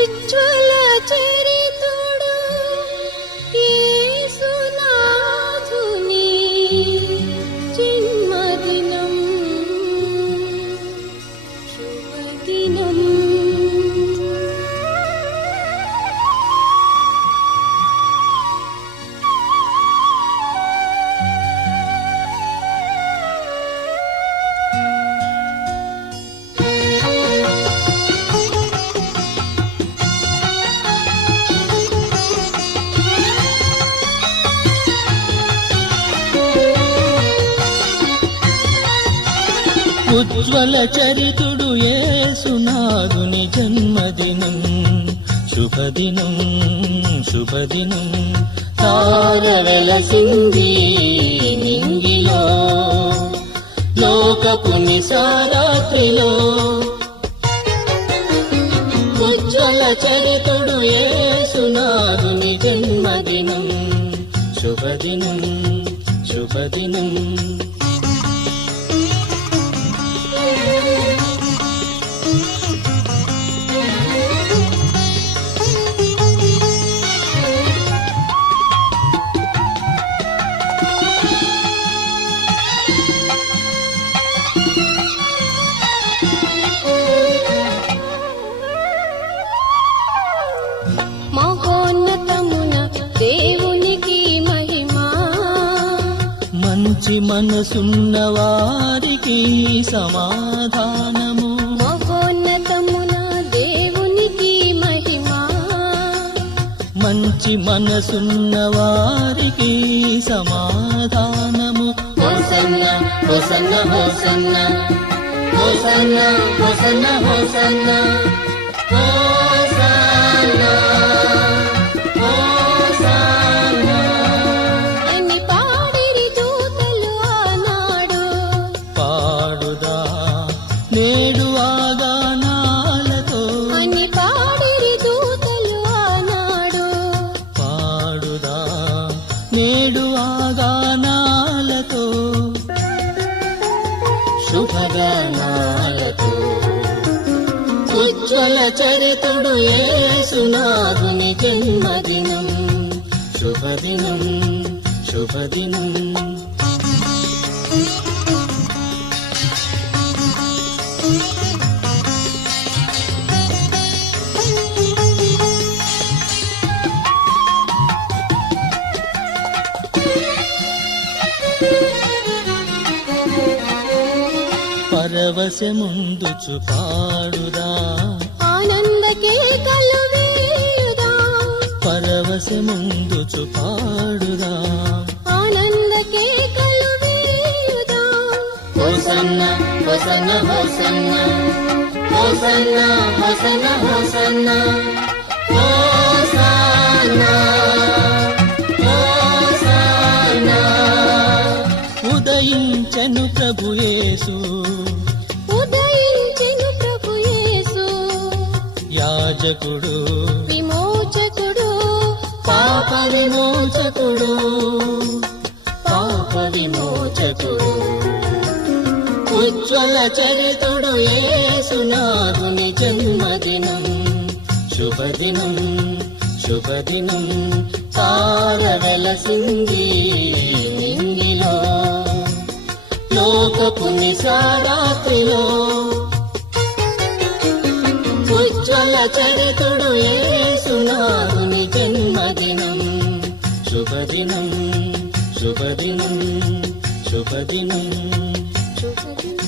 Literally. ఉజ్వల చరితుడు యేసునాథుని జన్మదినం. శుభదినం శుభదినం. తారవెలసింది నింగిలో లోకపు నిసారాత్రిలో ఉజ్వల చరితుడు యేసునాథుని జన్మదినం. శుభదినం శుభదినం. మంచి మనసున్న వారికి సమాధానము. మహోన్నతమున దేవునికి మహిమా. మంచి మనసున్న వారికి సమాధానము. హోసన్న హోసన్న హోసన్న. హోసన్న హోసన్న హోసన్న. సకల చరితుడు ఏసునాథుని జన్మదినం. శుభదినం శుభదినం. పరవశ ముందు చుపాడురా ఆనందకే కలువేయుదా పరవశ ముందుచు పాడుదా ఆనందకే కలువేయుదా హోసన్న హోసన్న హోసన్న హోసన్న హోసన్న హోసన్న హోసన్న ఉదయించను ప్రభుయేసు యాజకుడు విమోచకుడు. పాప విమోచకుడు. పాప విమోచకుడు. ఉజ్వల చరితుడు యేసునాథుని జన్మదినం. శుభదినం శుభదినం తార వెలసింది నింగిలో. లోకపు నిసారాత్రిలో ఉజ్వల చరితుడు ఏసునాథుని జన్మదినం శుభదినం శుభదినం శుభదినం. శుభదినం.